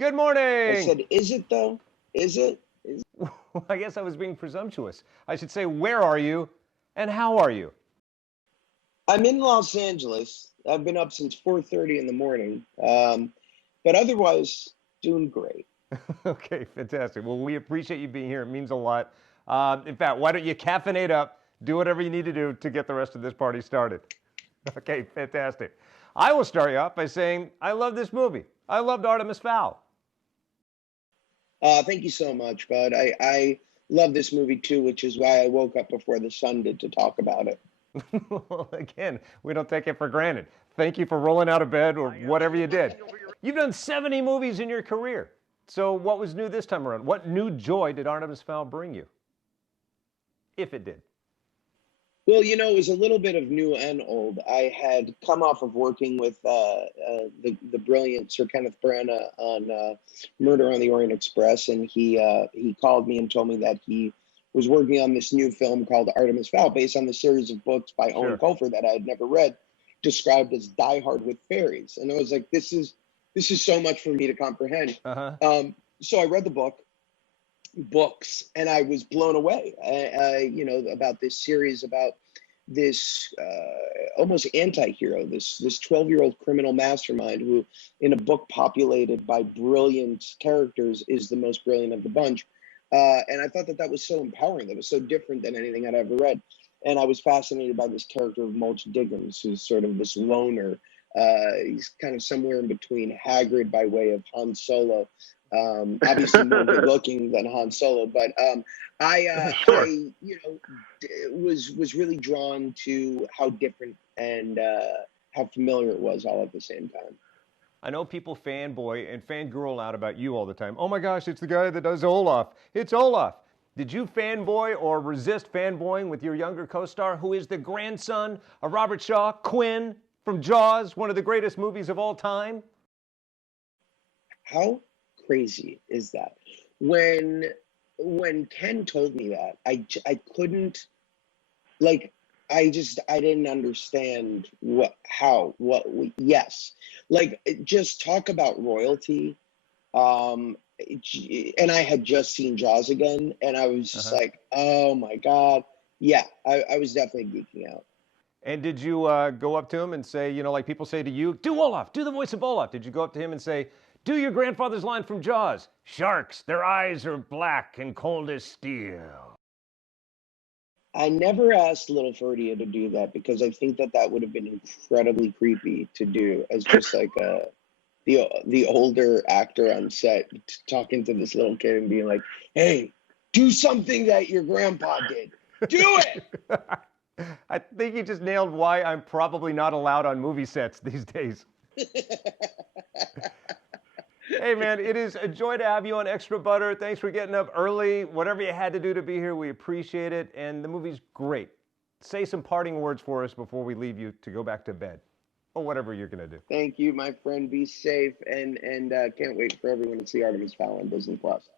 Good I morning. said, is it though? Is it? I guess I was being presumptuous. I should say, where are you and how are you? I'm in Los Angeles. I've been up since 4:30 in the morning, but otherwise doing great. Okay, fantastic. Well, we appreciate you being here. It means a lot. In fact, why don't you caffeinate up, do whatever you need to do to get the rest of this party started? Okay, fantastic. I will start you off by saying I love this movie. I loved Artemis Fowl. Thank you so much, bud. I love this movie too, which is why I woke up before the sun did to talk about it. Well, again, we don't take it for granted. Thank you for rolling out of bed or whatever you did. You've done 70 movies in your career. So what was new this time around? What new joy did Artemis Fowl bring you? If it did. Well, it was a little bit of new and old. I had come off of working with the brilliant Sir Kenneth Branagh on Murder on the Orient Express, and he called me and told me that he was working on this new film called Artemis Fowl, based on the series of books by Owen Sure. Colfer that I had never read, described as Die Hard with fairies. And I was like, this is so much for me to comprehend. So I read the books, and I was blown away. About this series about this almost anti-hero, this 12-year-old criminal mastermind who, in a book populated by brilliant characters, is the most brilliant of the bunch. And I thought that was so empowering. That was so different than anything I'd ever read. And I was fascinated by this character of Mulch Diggins, who's sort of this loner. He's kind of somewhere in between Hagrid by way of Han Solo. Obviously more good looking than Han Solo, but Sure. was really drawn to how different and how familiar it was all at the same time. I know people fanboy and fangirl out about you all the time. Oh my gosh, it's the guy that does Olaf. It's Olaf. Did you fanboy or resist fanboying with your younger co-star, who is the grandson of Robert Shaw, Quinn from Jaws, one of the greatest movies of all time? How crazy is that? When Ken told me that, I couldn't, like, I didn't understand yes, like, just talk about royalty. And I had just seen Jaws again, and I was just like, oh my God. Yeah, I was definitely geeking out. And did you go up to him and say, like people say to you, do Olaf, do the voice of Olaf? Did you go up to him and say, do your grandfather's line from Jaws? Sharks, their eyes are black and cold as steel. I never asked Little Ferdia to do that because I think that would have been incredibly creepy to do as just like the older actor on set talking to this little kid and being like, "Hey, do something that your grandpa did. Do it." I think you just nailed why I'm probably not allowed on movie sets these days. Hey, man, it is a joy to have you on Extra Butter. Thanks for getting up early. Whatever you had to do to be here, we appreciate it. And the movie's great. Say some parting words for us before we leave you to go back to bed or whatever you're going to do. Thank you, my friend. Be safe, and can't wait for everyone to see Artemis Fowl on Disney Plus.